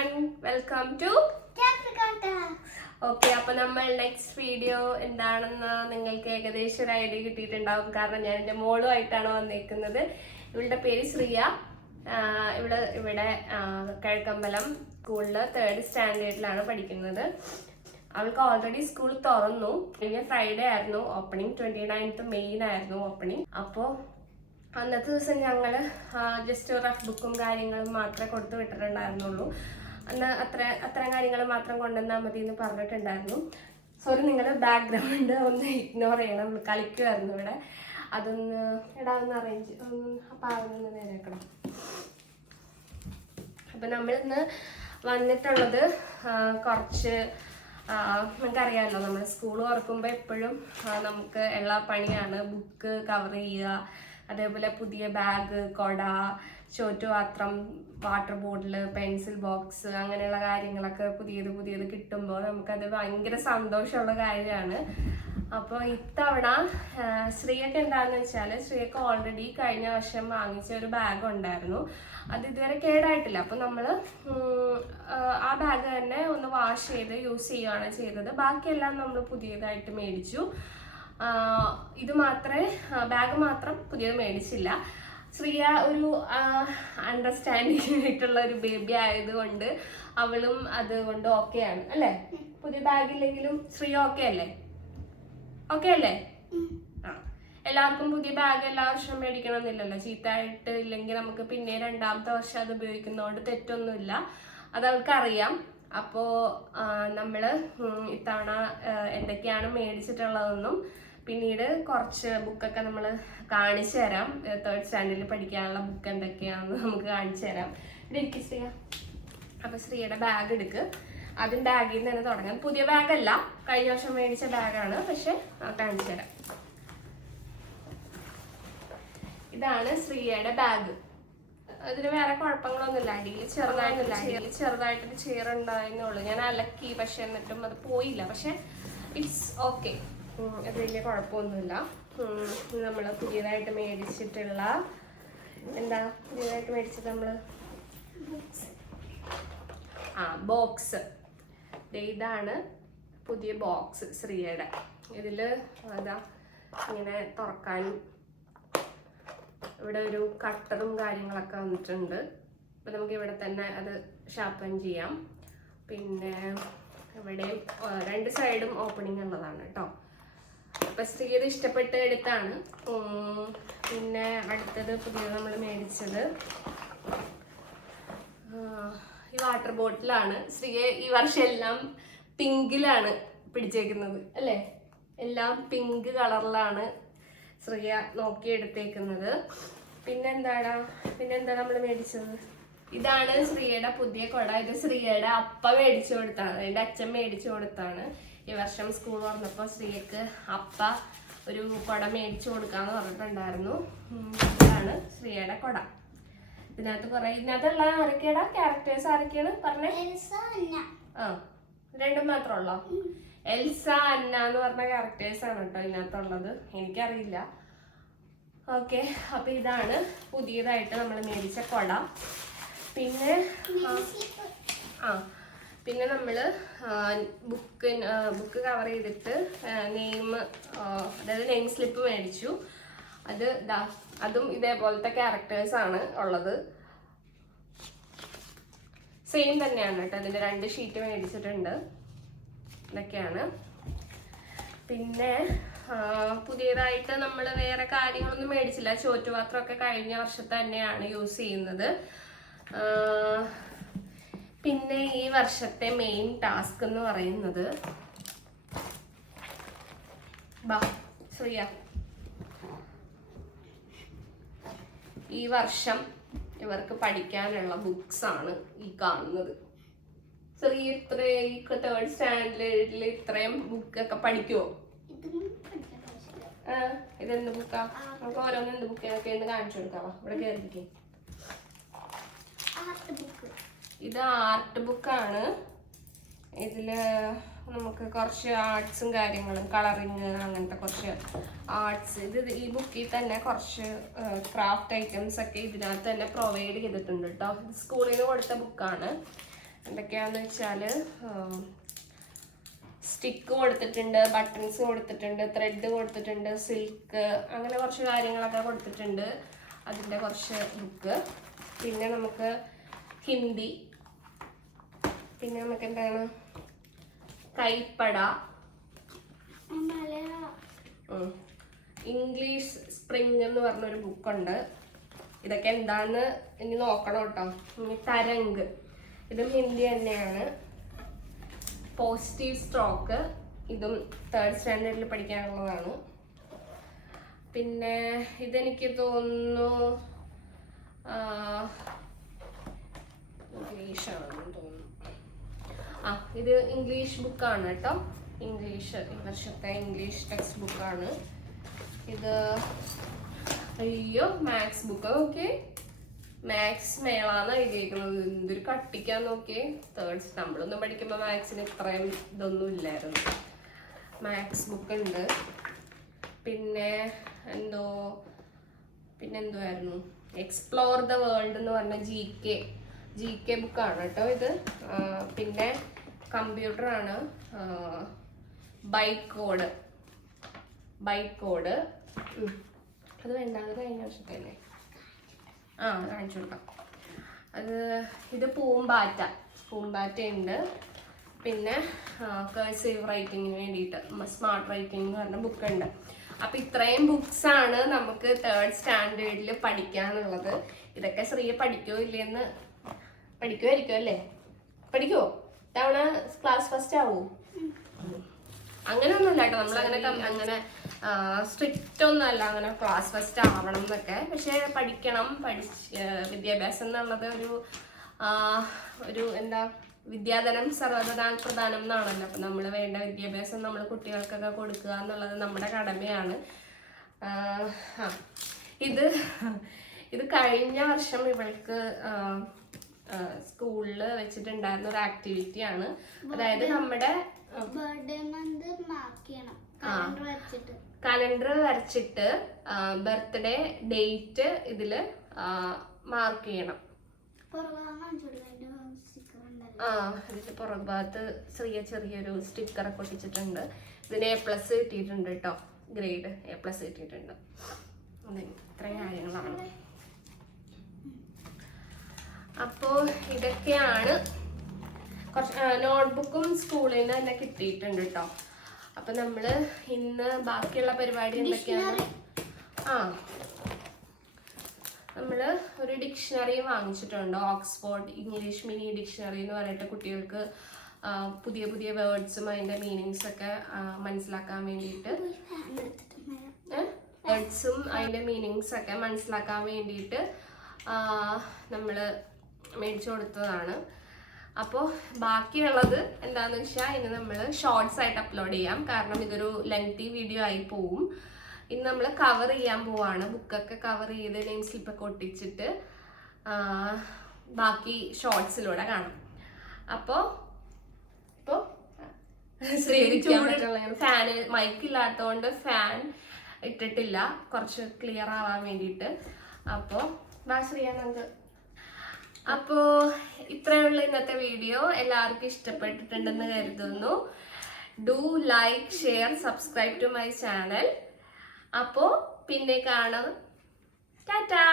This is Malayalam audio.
everyone, welcome to okay. അപ്പൊ നമ്മൾ നെക്സ്റ്റ് വീഡിയോ എന്താണെന്ന് നിങ്ങൾക്ക് ഏകദേശം ഒരു ഐഡിയ കിട്ടിയിട്ടുണ്ടാവും. കാരണം ഞാൻ എൻ്റെ മോളുമായിട്ടാണ് വന്നേക്കുന്നത്. ഇവളുടെ പേര് ശ്രീയ. ഇവിടെ കിഴക്കമ്പലം സ്കൂളില് 3rd സ്റ്റാൻഡേർഡിലാണ് പഠിക്കുന്നത്. അവൾക്ക് ഓൾറെഡി സ്കൂൾ തുറന്നു. കഴിഞ്ഞ ഫ്രൈഡേ ആയിരുന്നു ഓപ്പണിംഗ്, 29th മെയ്യിനായിരുന്നു ഓപ്പണിംഗ്. അപ്പോൾ അന്നത്തെ ദിവസം ഞങ്ങൾ ജസ്റ്റ് റഫ് ബുക്കും കാര്യങ്ങളും മാത്രമേ കൊടുത്തു വിട്ടിട്ടുണ്ടായിരുന്നുള്ളൂ. അന്ന് അത്തരം കാര്യങ്ങൾ മാത്രം കൊണ്ടുവന്നാൽ മതി എന്ന് പറഞ്ഞിട്ടുണ്ടായിരുന്നു. സോറി, നിങ്ങളുടെ ബാക്ക്ഗ്രൗണ്ട് ഒന്ന് ഇഗ്നോർ ചെയ്യണം. കളിക്കുമായിരുന്നു ഇവിടെ. അതൊന്ന് ഒന്ന് അറേഞ്ച് അപ്പം അതൊന്ന് നേരെയാക്കണം. അപ്പം നമ്മളിന്ന് വന്നിട്ടുള്ളത് കുറച്ച് നമുക്കറിയാമല്ലോ, നമ്മൾ സ്കൂൾ തുറക്കുമ്പോൾ എപ്പോഴും നമുക്ക് എല്ലാ പണിയാണ്. ബുക്ക് കവർ ചെയ്യുക, അതേപോലെ പുതിയ ബാഗ്, കൊട, ചോറ്റുപാത്രം, വാട്ടർ ബോട്ടിൽ, പെൻസിൽ ബോക്സ്, അങ്ങനെയുള്ള കാര്യങ്ങളൊക്കെ പുതിയത് കിട്ടുമ്പോൾ നമുക്കത് ഭയങ്കര സന്തോഷമുള്ള കാര്യമാണ്. അപ്പോൾ ഇത്തവണ ശ്രീയൊക്കെ എന്താണെന്ന് വെച്ചാൽ, ശ്രീയൊക്കെ ഓൾറെഡി കഴിഞ്ഞ വർഷം വാങ്ങിച്ച ഒരു ബാഗ് ഉണ്ടായിരുന്നു. അത് ഇതുവരെ കേടായിട്ടില്ല. അപ്പോൾ നമ്മൾ ആ ബാഗ് തന്നെ ഒന്ന് വാഷ് ചെയ്ത് യൂസ് ചെയ്യുകയാണ് ചെയ്തത്. ബാക്കിയെല്ലാം നമ്മൾ പുതിയതായിട്ട് മേടിച്ചു. ഇത് മാത്രമേ, ബാഗ് മാത്രം പുതിയത് മേടിച്ചില്ല. ശ്രീയ ഒരു അണ്ടർസ്റ്റാൻഡിങ് ആയിട്ടുള്ള ഒരു ബേബി ആയതുകൊണ്ട് അവളും അതുകൊണ്ട് ഓക്കെയാണ് അല്ലേ? പുതിയ ബാഗില്ലെങ്കിലും ശ്രീയ ഓക്കെ അല്ലേ? ഓക്കെ അല്ലേ? എല്ലാവർക്കും പുതിയ ബാഗ് എല്ലാ വർഷവും മേടിക്കണം എന്നില്ലല്ലോ. ചീത്തയായിട്ട് ഇല്ലെങ്കിൽ നമുക്ക് പിന്നെ 2ാമത്തെ വർഷം അത് ഉപയോഗിക്കുന്നതുകൊണ്ട് തെറ്റൊന്നുമില്ല. അത് അവൾക്കറിയാം. അപ്പോൾ നമ്മൾ ഇത്തവണ എന്തൊക്കെയാണ് മേടിച്ചിട്ടുള്ളതെന്നും പിന്നീട് കുറച്ച് ബുക്കൊക്കെ നമ്മൾ കാണിച്ചു തരാം. 3rd സ്റ്റാൻഡേർഡിൽ പഠിക്കാനുള്ള ബുക്ക് എന്തൊക്കെയാണെന്ന് നമുക്ക് കാണിച്ചു തരാം. ഇവിടെ ഇരിക്കും ശ്രീയ. അപ്പോൾ ശ്രീയുടെ ബാഗ് എടുക്ക്. ആദ്യം ബാഗിൽ നിന്ന് തന്നെ തുടങ്ങാം. പുതിയ ബാഗല്ല, കഴിഞ്ഞ വർഷം മേടിച്ച ബാഗാണ്. പക്ഷെ കാണിച്ചു തരാം. ഇതാണ് ശ്രീയുടെ ബാഗ്. അതിന് വേറെ കുഴപ്പങ്ങളൊന്നുമില്ല. അടിയിൽ ചെറുതായിട്ടൊരു ചെയർ ഉണ്ടായിരുന്നുള്ളൂ. ഞാൻ അലക്കി, പക്ഷെ എന്നിട്ടും അത് പോയില്ല. പക്ഷെ ഇറ്റ്സ് ഓക്കെ, അത് വലിയ കുഴപ്പമൊന്നുമില്ല. നമ്മൾ പുതിയതായിട്ട് മേടിച്ചിട്ടുള്ള മേടിച്ചത് നമ്മൾ ബോക്സ്. ഇതാണ് പുതിയ ബോക്സ് ശ്രീയുടെ. ഇതിൽ ഇങ്ങനെ തുറക്കാനും ഇവിടെ ഒരു കട്ടറും കാര്യങ്ങളൊക്കെ വന്നിട്ടുണ്ട്. അപ്പം നമുക്ക് ഇവിടെ തന്നെ അത് ഷാർപ്പൻ ചെയ്യാം. പിന്നെ ഇവിടെ 2 സൈഡും ഓപ്പണിംഗ് ഉള്ളതാണ് കേട്ടോ. അപ്പം സ്ത്രീയത് ഇഷ്ടപ്പെട്ട് എടുത്താണ്. പിന്നെ അടുത്തത് പുതിയത് നമ്മൾ മേടിച്ചത് ഈ വാട്ടർ ബോട്ടിലാണ്. ശ്രീയെ ഈ വർഷം എല്ലാം പിങ്കിലാണ് പിടിച്ചേക്കുന്നത് അല്ലേ? എല്ലാം പിങ്ക് കളറിലാണ് ശ്രീയ നോക്കിയെടുത്തേക്കുന്നത്. പിന്നെന്താ നമ്മൾ മേടിച്ചത്? ഇതാണ് ശ്രീയുടെ പുതിയ കൊട. ഇത് ശ്രീയുടെ അപ്പ മേടിച്ചു കൊടുത്താണ്, എൻ്റെ അച്ഛൻ മേടിച്ചു കൊടുത്താണ്. ഈ വർഷം സ്കൂൾ തുറന്നപ്പോൾ ശ്രീയക്ക് അപ്പ ഒരു കൊട മേടിച്ചു കൊടുക്കാന്ന് പറഞ്ഞിട്ടുണ്ടായിരുന്നു. ഇതാണ് ശ്രീയുടെ കൊട. ഇതിനകത്തുള്ള ആരൊക്കെയാടാ ക്യാരക്ടേഴ്സ്? ആരൊക്കെയാണ് പറഞ്ഞേ? 2 മാത്രമുള്ളോ? എൽസ, അന്ന എന്ന് പറഞ്ഞ ക്യാരക്ടേഴ്സ് ആണ് കേട്ടോ ഇതിനകത്തുള്ളത്. എനിക്കറിയില്ല. ഓക്കെ. അപ്പൊ ഇതാണ് പുതിയതായിട്ട് നമ്മൾ മേടിച്ച കൊട. പിന്നെ പിന്നെ നമ്മൾ ബുക്ക് കവർ ചെയ്തിട്ട് അതായത് നെയിം സ്ലിപ്പ് മേടിച്ചു. അതും ഇതേപോലത്തെ ക്യാരക്ടേഴ്സ് ആണ് ഉള്ളത്. സെയിം തന്നെയാണ് കേട്ടോ. അതിൻ്റെ 2 ഷീറ്റ് മേടിച്ചിട്ടുണ്ട്. ഇതൊക്കെയാണ്. പിന്നെ പുതിയതായിട്ട് നമ്മൾ വേറെ കാര്യങ്ങളൊന്നും മേടിച്ചില്ല. ചോറ്റുപാത്രമൊക്കെ കഴിഞ്ഞ വർഷത്തെ തന്നെയാണ് യൂസ് ചെയ്യുന്നത്. പിന്നെ ഈ വർഷത്തെ മെയിൻ ടാസ്ക് എന്ന് പറയുന്നത് ശ്രീയ, ഈ വർഷം ഇവർക്ക് പഠിക്കാനുള്ള ബുക്സ് ആണ് ഈ കാണുന്നത്. ചെറിയ 3rd സ്റ്റാൻഡേർഡിൽ ഇത്രയും ബുക്കൊക്കെ പഠിക്കുമോ? ഇതെന്ത് ബുക്കാ? നമുക്ക് ഓരോന്നും എന്ത് ബുക്കൊക്കെ എന്ന് കാണിച്ചു കൊടുക്കാവാ. ഇവിടെ കയറിയിരിക്കും. ഇത് ആർട്ട് ബുക്കാണ്. ഇതില് നമുക്ക് കുറച്ച് ആർട്സും കാര്യങ്ങളും, കളറിങ്, അങ്ങനത്തെ കുറച്ച് ആർട്സ്. ഈ ബുക്കിൽ തന്നെ കുറച്ച് ക്രാഫ്റ്റ് ഐറ്റംസ് ഒക്കെ ഇതിനകത്ത് തന്നെ പ്രൊവൈഡ് ചെയ്തിട്ടുണ്ട് കേട്ടോ. സ്കൂളിൽ നിന്ന് കൊടുത്ത ബുക്കാണ്. എന്തൊക്കെയാന്ന് വെച്ചാൽ സ്റ്റിക്ക് കൊടുത്തിട്ടുണ്ട്, ബട്ടൺസ് കൊടുത്തിട്ടുണ്ട്, ത്രെഡ് കൊടുത്തിട്ടുണ്ട്, സിൽക്ക്, അങ്ങനെ കുറച്ച് കാര്യങ്ങളൊക്കെ കൊടുത്തിട്ടുണ്ട്. അതിൻ്റെ കുറച്ച് ബുക്ക്. പിന്നെ നമുക്ക് ഹിന്ദി, പിന്നെ നമുക്ക് എന്താണ് കൈപ്പട, ഇംഗ്ലീഷ് സ്പ്രിംഗ് എന്ന് പറഞ്ഞൊരു ബുക്കുണ്ട്. ഇതൊക്കെ എന്താന്ന് ഇനി നോക്കണം കേട്ടോ. ഇനി തരംഗ്, ഇതും ഹിന്ദി തന്നെയാണ്. പോസിറ്റീവ് സ്ട്രോക്ക്, ഇതും 3rd സ്റ്റാൻഡേർഡിൽ പഠിക്കാനുള്ളതാണ്. പിന്നെ ഇതെനിക്ക് തോന്നുന്നു ഇംഗ്ലീഷാണെന്ന് തോന്നുന്നു. ഇത് ഇംഗ്ലീഷ് ബുക്കാണ് കേട്ടോ. ഇംഗ്ലീഷ്, ഈ വർഷത്തെ ഇംഗ്ലീഷ് ടെക്സ്റ്റ് ബുക്കാണ് ഇത്. അയ്യോ, മാത്സ് ബുക്ക്. ഓക്കെ, മാത്സ് മേളാന്ന് എഴുതിയിരിക്കുന്നത്. എന്തൊരു കട്ടിക്കാൻ നോക്കിയേ. 3rd നമ്മളൊന്നും പഠിക്കുമ്പോൾ മാത്സിന് ഇത്രയും ഇതൊന്നും ഇല്ലായിരുന്നു. മാത്സ് ബുക്ക് ഉണ്ട്. പിന്നെ എന്തുവായിരുന്നു, എക്സ്പ്ലോർ ദ വേൾഡ് എന്ന് പറഞ്ഞ ജി കെ ബുക്കാണ് കേട്ടോ ഇത്. പിന്നെ കമ്പ്യൂട്ടറാണ്, ബൈറ്റ് കോഡ്. അത് വേണ്ട, അത് കഴിഞ്ഞ വർഷത്തെ അല്ലേ. കാണിച്ചു കൊടുക്കാം. ഇത് പൂമ്പാറ്റ ഉണ്ട്. പിന്നെ കഴ്സീവ് റൈറ്റിങ്ങിന് വേണ്ടിയിട്ട് സ്മാർട്ട് റൈറ്റിംഗ് എന്ന് പറഞ്ഞ ബുക്കുണ്ട്. അപ്പം ഇത്രയും ബുക്സാണ് നമുക്ക് 3rd സ്റ്റാൻഡേർഡിൽ പഠിക്കാനുള്ളത്. ഇതൊക്കെ ശ്രീയെ പഠിക്കുമോ ഇല്ലെന്ന്, പഠിക്കുമായിരിക്കും അല്ലേ? പഠിക്കുമോ? തവണ ക്ലാസ് ഫസ്റ്റ് ആവുമോ? അങ്ങനെയൊന്നുമില്ല കേട്ടോ, നമ്മളങ്ങനെ സ്ട്രിക്റ്റ് ഒന്നുമല്ല അങ്ങനെ ക്ലാസ് ഫസ്റ്റ് ആവണം എന്നൊക്കെ. പക്ഷെ പഠിക്കണം. വിദ്യാഭ്യാസം എന്നുള്ളത് ഒരു എന്താ, വിദ്യാധനം സർവ്വധനാപ്രധാനം എന്നാണല്ലോ. അപ്പം നമ്മൾ വേണ്ട വിദ്യാഭ്യാസം നമ്മൾ കുട്ടികൾക്കൊക്കെ കൊടുക്കുക എന്നുള്ളത് നമ്മുടെ കടമയാണ്. ഇത് കഴിഞ്ഞ വർഷം ഇവൾക്ക് സ്കൂളിൽ വെച്ചിട്ടുണ്ടായിരുന്ന ഒരു ആക്ടിവിറ്റിയാണ്. അതായത് നമ്മുടെ കലണ്ടർ വരച്ചിട്ട് ബർത്ത്ഡേ ഡേറ്റ് ഇതില് മാർക്ക് ചെയ്യണം. ഇതിന്റെ പുറകു ഭാഗത്ത് ചെറിയൊരു സ്റ്റിക്കറൊക്കെ ഒട്ടിച്ചിട്ടുണ്ട്. ഇതിന് A+ കിട്ടിയിട്ടുണ്ട് കേട്ടോ, ഗ്രേഡ് A+ കിട്ടിയിട്ടുണ്ട്. ഇത്രയും കാര്യങ്ങളാണ്. അപ്പോൾ ഇതൊക്കെയാണ്. കുറച്ച് നോട്ട്ബുക്കും സ്കൂളിൽ നിന്ന് തന്നെ കിട്ടിയിട്ടുണ്ട് കേട്ടോ. അപ്പം നമ്മൾ ഇന്ന് ബാക്കിയുള്ള പരിപാടി എന്തൊക്കെയാണ്? നമ്മൾ ഒരു ഡിക്ഷണറി വാങ്ങിച്ചിട്ടുണ്ട്. ഓക്സ്ഫോർഡ് ഇംഗ്ലീഷ് മിനി ഡിക്ഷണറി എന്ന് പറഞ്ഞിട്ട് കുട്ടികൾക്ക് പുതിയ പുതിയ വേർഡ്സും അതിൻ്റെ മീനിങ്സ് ഒക്കെ മനസ്സിലാക്കാൻ വേണ്ടിയിട്ട് നമ്മൾ മേടിച്ചു കൊടുത്തതാണ്. അപ്പോൾ ബാക്കിയുള്ളത് എന്താണെന്ന് വെച്ചാൽ ഇനി നമ്മൾ ഷോർട്സ് ആയിട്ട് അപ്ലോഡ് ചെയ്യാം. കാരണം ഇതൊരു ലെങ്തി വീഡിയോ ആയി പോവും. ഇന്ന് നമ്മൾ കവർ ചെയ്യാൻ പോവാണ്. ബുക്കൊക്കെ കവർ ചെയ്ത് നെയിം സ്ലിപ്പൊക്കെ ഒട്ടിച്ചിട്ട് ബാക്കി ഷോർട്സിലൂടെ കാണാം. അപ്പോൾ ഫാന് മൈക്കില്ലാത്തതുകൊണ്ട് ഫാൻ ഇട്ടിട്ടില്ല, കുറച്ച് ക്ലിയർ ആവാൻ വേണ്ടിയിട്ട്. അപ്പോൾ ശ്രീയ നമുക്ക് അപ്പോൾ ഇത്രയുള്ള ഇന്നത്തെ വീഡിയോ. എല്ലാവർക്കും ഇഷ്ടപ്പെട്ടിട്ടുണ്ടെന്ന് കരുതുന്നു. Do like, share, subscribe to my channel. അപ്പോൾ പിന്നെ കാണാം. ടാറ്റാ.